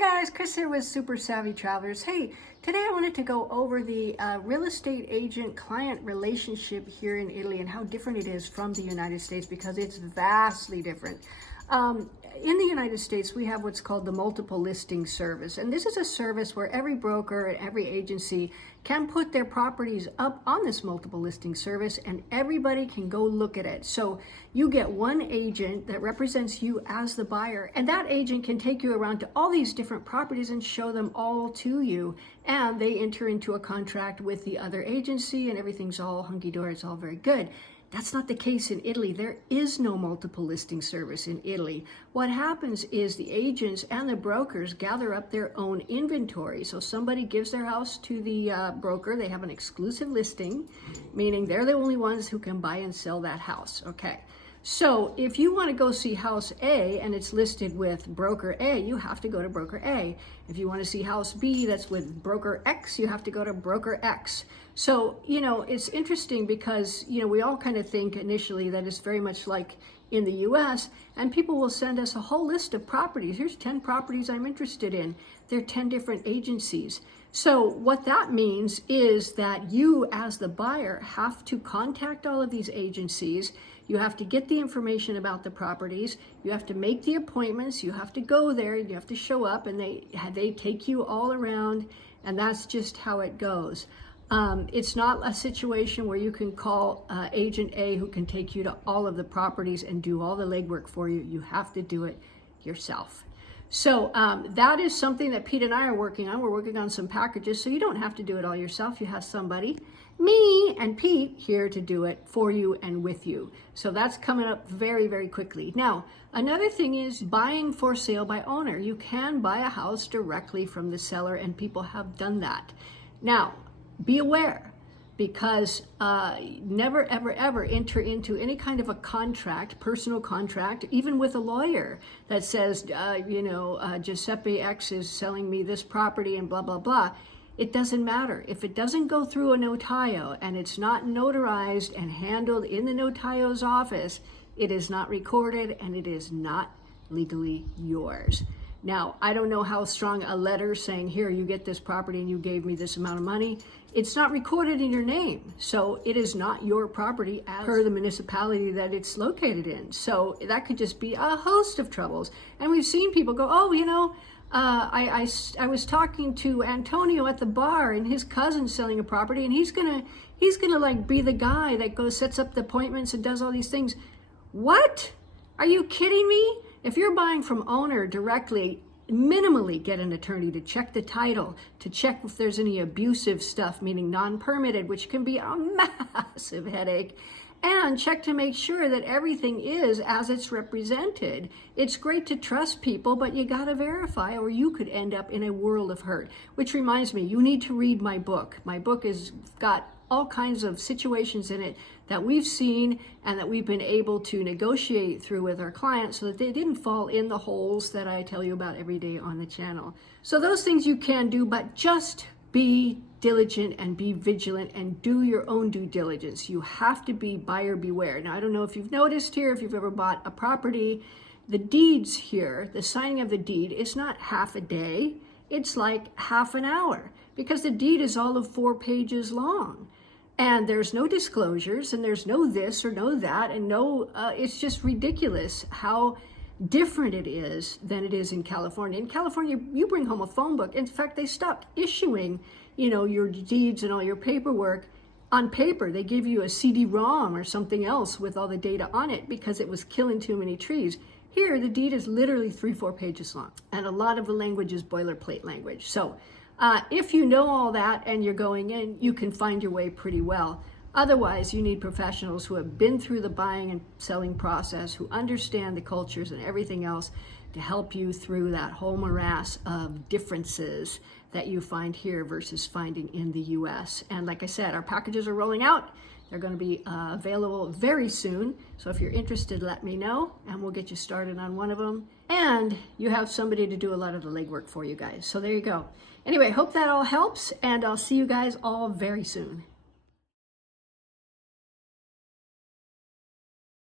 guys, Chris here with Super Savvy Travelers. Hey, today I wanted to go over the real estate agent client relationship here in Italy and how different it is from the United States, because it's vastly different. In the United States, we have what's called the multiple listing service. And this is a service where every broker and every agency can put their properties up on this multiple listing service and everybody can go look at it. So you get one agent that represents you as the buyer, and that agent can take you around to all these different properties and show them all to you. And they enter into a contract with the other agency and everything's all hunky-dory, it's all very good. That's not the case in Italy. There is no multiple listing service in Italy. What happens is the agents and the brokers gather up their own inventory. So somebody gives their house to the broker. They have an exclusive listing, meaning they're the only ones who can buy and sell that house. Okay. So if you want to go see house A and it's listed with broker A, you have to go to broker A. If you want to see house B that's with broker X, you have to go to broker X. So, it's interesting because, we all kind of think initially that it's very much like in the US, and people will send us a whole list of properties. Here's 10 properties I'm interested in. They're 10 different agencies. So what that means is that you as the buyer have to contact all of these agencies. You have to get the information about the properties. You have to make the appointments. You have to go there. You have to show up, and they take you all around, and that's just how it goes. It's not a situation where you can call agent A who can take you to all of the properties and do all the legwork for you. You have to do it yourself. So that is something that Pete and I are working on. We're working on some packages, so you don't have to do it all yourself. You have somebody, me and Pete, here to do it for you and with you. So that's coming up very, very quickly. Now, another thing is buying for sale by owner. You can buy a house directly from the seller, and people have done that. Now, be aware, because never, ever, ever enter into any kind of a contract, personal contract, even with a lawyer that says, Giuseppe X is selling me this property and blah, blah, blah. It doesn't matter. If it doesn't go through a notaio and it's not notarized and handled in the notaio's office, it is not recorded and it is not legally yours. Now, I don't know how strong a letter saying, here, you get this property and you gave me this amount of money. It's not recorded in your name. So it is not your property as per the municipality that it's located in. So that could just be a host of troubles. And we've seen people go, I was talking to Antonio at the bar and his cousin's selling a property and he's gonna like be the guy that goes, sets up the appointments and does all these things. What? Are you kidding me? If you're buying from owner directly, minimally get an attorney to check the title, to check if there's any abusive stuff, meaning non-permitted, which can be a massive headache, and check to make sure that everything is as it's represented. It's great to trust people, but you gotta verify or you could end up in a world of hurt. Which reminds me, you need to read my book. My book has got all kinds of situations in it that we've seen and that we've been able to negotiate through with our clients so that they didn't fall in the holes that I tell you about every day on the channel. So those things you can do, but just be diligent and be vigilant and do your own due diligence. You have to be buyer beware. Now, I don't know if you've noticed here, if you've ever bought a property, the deeds here, the signing of the deed is not half a day, it's like half an hour, because the deed is all of 4 pages long. And there's no disclosures, and there's no this or no that, and it's just ridiculous how different it is than it is in California. In California, you bring home a phone book. In fact, they stopped issuing, your deeds and all your paperwork on paper. They give you a CD-ROM or something else with all the data on it because it was killing too many trees. Here, the deed is literally 3-4 pages long, and a lot of the language is boilerplate language. So if you know all that and you're going in, you can find your way pretty well. Otherwise, you need professionals who have been through the buying and selling process, who understand the cultures and everything else to help you through that whole morass of differences that you find here versus finding in the US. And like I said, our packages are rolling out. They're going to be available very soon. So if you're interested, let me know and we'll get you started on one of them. And you have somebody to do a lot of the legwork for you guys. So there you go. Anyway, hope that all helps, and I'll see you guys all very soon.